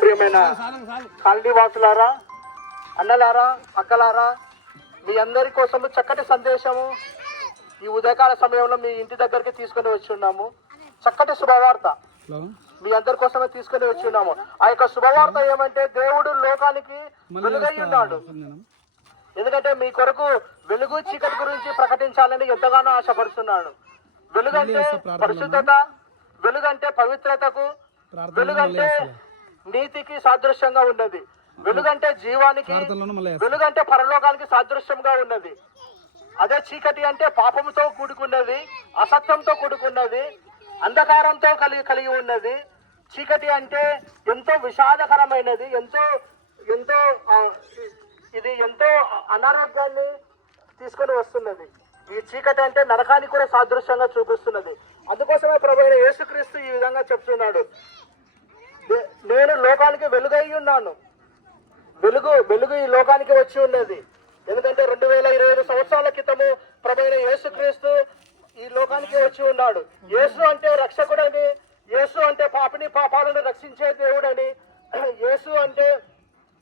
ప్రియమైన కాలనీ వాసులారా, అన్నలారా, అక్కలారా, మీ అందరి కోసం చక్కటి సందేశము ఈ ఉదయకాల సమయంలో మీ ఇంటి దగ్గరికి తీసుకొని వచ్చి ఉన్నాము. చక్కటి శుభవార్త మీ అందరి కోసమే తీసుకొని వచ్చి ఉన్నాము. ఆ యొక్క శుభవార్త ఏమంటే, దేవుడు లోకానికి వెలుగై ఉన్నాడు. ఎందుకంటే మీ కొరకు వెలుగు చీకటి గురించి ప్రకటించాలని ఎంతగానో ఆశపడుతున్నాను. వెలుగంటే పరిశుద్ధత, వెలుగంటే పవిత్రతకు, వెలుగంటే నీతికి సాదృశ్యంగా ఉన్నది. వెలుగంటే జీవానికి, వెలుగంటే పరలోకానికి సాదృశ్యంగా ఉన్నది. అదే చీకటి అంటే పాపంతో కూడుకున్నది, అసత్యంతో కూడుకున్నది, అంధకారంతో కలిగి ఉన్నది. చీకటి అంటే ఎంతో విషాదకరమైనది, ఇది ఎంతో అనారోగ్యాన్ని తీసుకొని వస్తున్నది. ఈ చీకటి అంటే నరకానికి కూడా సాదృశ్యంగా చూపిస్తున్నది. అందుకోసమే ప్రభువైన యేసుక్రీస్తు ఈ విధంగా చెప్తున్నాడు, నేను లోకానికి వెలుగై ఉన్నాను. వెలుగు ఈ లోకానికి వచ్చి ఉన్నది. ఎందుకంటే 2025 సంవత్సరాల క్రితము ప్రభువైన యేసుక్రీస్తు ఈ లోకానికి వచ్చి ఉన్నాడు. యేసు అంటే రక్షకుడని, యేసు అంటే పాపాలను రక్షించే దేవుడని, యేసు అంటే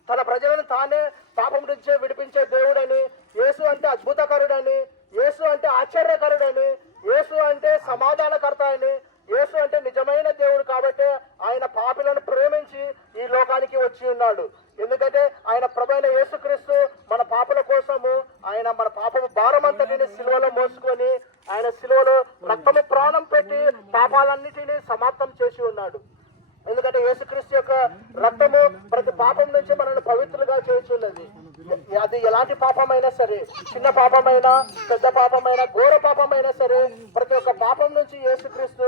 తన ప్రజలను తానే పాపం నుంచే విడిపించే దేవుడని, యేసు అంటే అద్భుతకరుడని, యేసు అంటే ఆశ్చర్యకరుడని, యేసు అంటే సమాధానకర్త అని, యేసు అంటే నిజమైన దేవుడు. కాబట్టి ఆయన పాపులను ప్రేమించి ఈ లోకానికి వచ్చి ఉన్నాడు. ఎందుకంటే ఆయన ప్రభువైన యేసుక్రీస్తు మన పాపల కోసము ఆయన మన పాపము భారమంతటిని సిలువలో మోసుకొని ఆయన సిలువలో రక్తము ప్రాణం పెట్టి పాపాలన్నిటినీ సమాప్తం చేసి ఉన్నాడు. ఎందుకంటే యేసుక్రీస్తు యొక్క రక్తము ప్రతి పాపం నుంచి మనల్ని పవిత్రులుగా చేస్తున్నది. అది ఎలాంటి పాపమైనా సరే, చిన్న పాపమైనా, పెద్ద పాపమైనా, ఘోర పాపమైనా సరే, ప్రతి ఒక్క పాపం నుంచి యేసుక్రీస్తు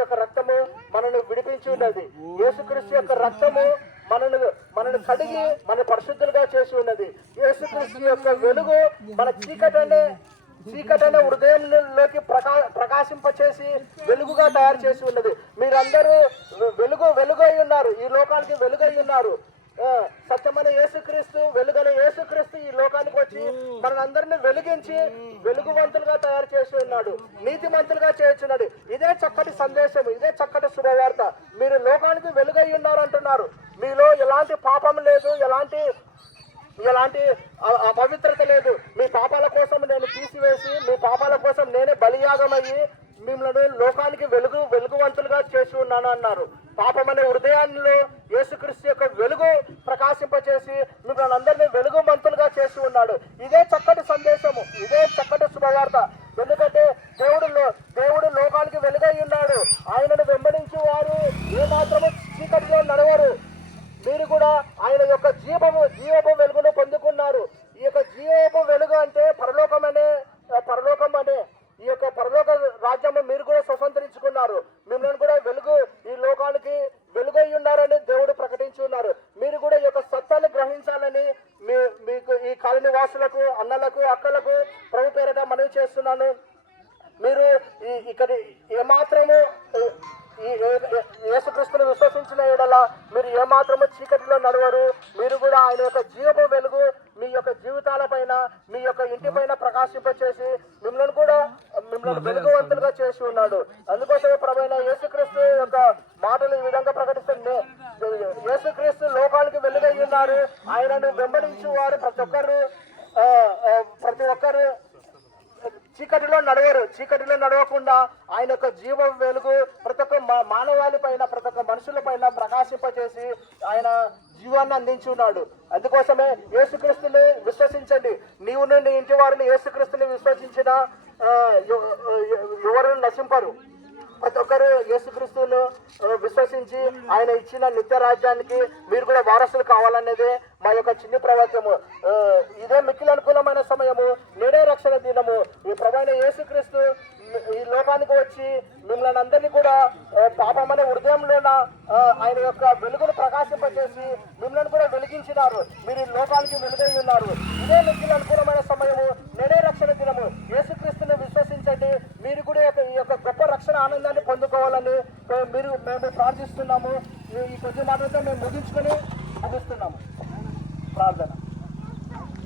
యొక్క రక్తము మనల్ని విడిపించి ఉన్నది. యేసుక్రీస్తు యొక్క రక్తము మనల్ని కడిగి మన పరిశుద్ధులుగా చేసి ఉన్నది. యేసుక్రీస్తు యొక్క వెలుగు మన చీకటనే హృదయంలోకి ప్రకాశింపచేసి వెలుగుగా తయారు చేసి ఉన్నది. మీరందరూ వెలుగై ఉన్నారు, ఈ లోకానికి వెలుగై ఉన్నారు. సత్యమైన యేసుక్రీస్తు, వెలుగైన యేసుక్రీస్తు ఈ లోకానికి వచ్చి మనందరినీ వెలిగించి వెలుగువంతులుగా తయారు చేసి ఉన్నాడు, నీతిమంతులుగా చేస్తున్నాడు. ఇదే చక్కటి సందేశం, ఇదే చక్కటి శుభవార్త. మీరు లోకానికి వెలుగై ఉన్నారు అంటున్నారు. మీలో ఎలాంటి పాపం లేదు, ఎలాంటి అపవిత్రత లేదు. మీ పాపాల కోసం నేను తీసివేసి, మీ పాపాల కోసం నేనే బలియాగమయ్యి మిమ్మల్ని లోకానికి వెలుగువంతులుగా చేసి ఉన్నాను అన్నారు. పాపమనే హృదయాల్లో యేసుక్రీస్తు యొక్క వెలుగు ప్రకాశింపచేసి మిమ్మల్ని అందరినీ వెలుగువంతులుగా చేసి ఉన్నాడు. ఇదే చక్కటి సందేశము, ఇదే చక్కటి శుభవార్త. ఎందుకంటే దేవుడు లోకానికి వెలుగై ఉన్నాడు. ఆయనను వెంబడించి వారు ఏమాత్రము చీకటిలో నడవరు. మీరు కూడా ఆయన యొక్క జీవపు వెలుగును పొందుకున్నారు. ఈ యొక్క జీవపు వెలుగు అంటే పరలోకం అనే ఈ యొక్క పరలోక రాజ్యము మీరు కూడా స్వతంత్రించుకున్నారు. మిమ్మల్ని కూడా ఈ లోకానికి వెలుగై ఉన్నారని దేవుడు ప్రకటించి ఉన్నారు. మీరు కూడా ఈ యొక్క సత్యాన్ని గ్రహించాలని మీకు ఈ కాలనీ వాసులకు, అన్నలకు, అక్కలకు ప్రభు పేరట మనవి చేస్తున్నాను. మీరు ఇక్కడ ఏమాత్రము యేసుక్రీస్తును విశ్వసించిన ఎడల మీరు ఏమాత్రము చీకటిలో నడవరు. మీరు కూడా ఆయన యొక్క జీవపు వెలుగు మీ యొక్క జీవితాల పైన, మీ యొక్క ఇంటి పైన ప్రకాశింపచేసి మిమ్మల్ని వెలుగువంతులుగా చేసి ఉన్నాడు. అందుకోసమే ప్రభువైన యేసుక్రీస్తు యొక్క మాటలు ఈ విధంగా ప్రకటిస్తుంది. యేసుక్రీస్తు లోకానికి వెలుగై ఉన్నారు. ఆయనను వెంబడించి వారు ప్రతి ఒక్కరు చీకటిలో నడవకుండా ఆయన యొక్క జీవ వెలుగు ప్రతి ఒక్క మానవాళి పైన, ప్రతి ఒక్క మనుషుల పైన ప్రకాశింపచేసి ఆయన జీవాన్ని అందించి ఉన్నాడు. అందుకోసమే యేసుక్రీస్తుని విశ్వసించండి. నీవు నీ ఇంటి వారిని యేసుక్రీస్తుని విశ్వసించిన ఎవరు నశింపరు. ప్రతి ఒక్కరు యేసుక్రీస్తును విశ్వసించి ఆయన ఇచ్చిన నిత్య రాజ్యానికి మీరు కూడా వారసులు కావాలనేదే మా యొక్క చిన్ని ప్రవచనము. ఇదే మిక్కిలి అనుకూలమైన సమయము, నేడే రక్షణ దినము. ఈ ప్రభువైన యేసుక్రీస్తు ఈ లోకానికి వచ్చి మిమ్మల్ని అందరినీ కూడా పాపమనే హృదయంలోన ఆయన యొక్క వెలుగును ప్రకాశింపచేసి మిమ్మల్ని కూడా వెలిగించినారు. మీరు ఈ లోకానికి వెలుగై ఉన్నారు. ఇదే మిక్కిలి అనుకూలమైన సమయము, నేడే రక్షణ దినము. యేసుక్రీస్తుని విశ్వసించండి. మీరు కూడా ఈ యొక్క గొప్ప రక్షణ ఆనందాన్ని పొందుకోవాలని మేము ప్రార్థిస్తున్నాము. ఈ కొద్ది మాటలతో మేము ముగించుకొని ముగిస్తున్నాము. ప్రార్థన.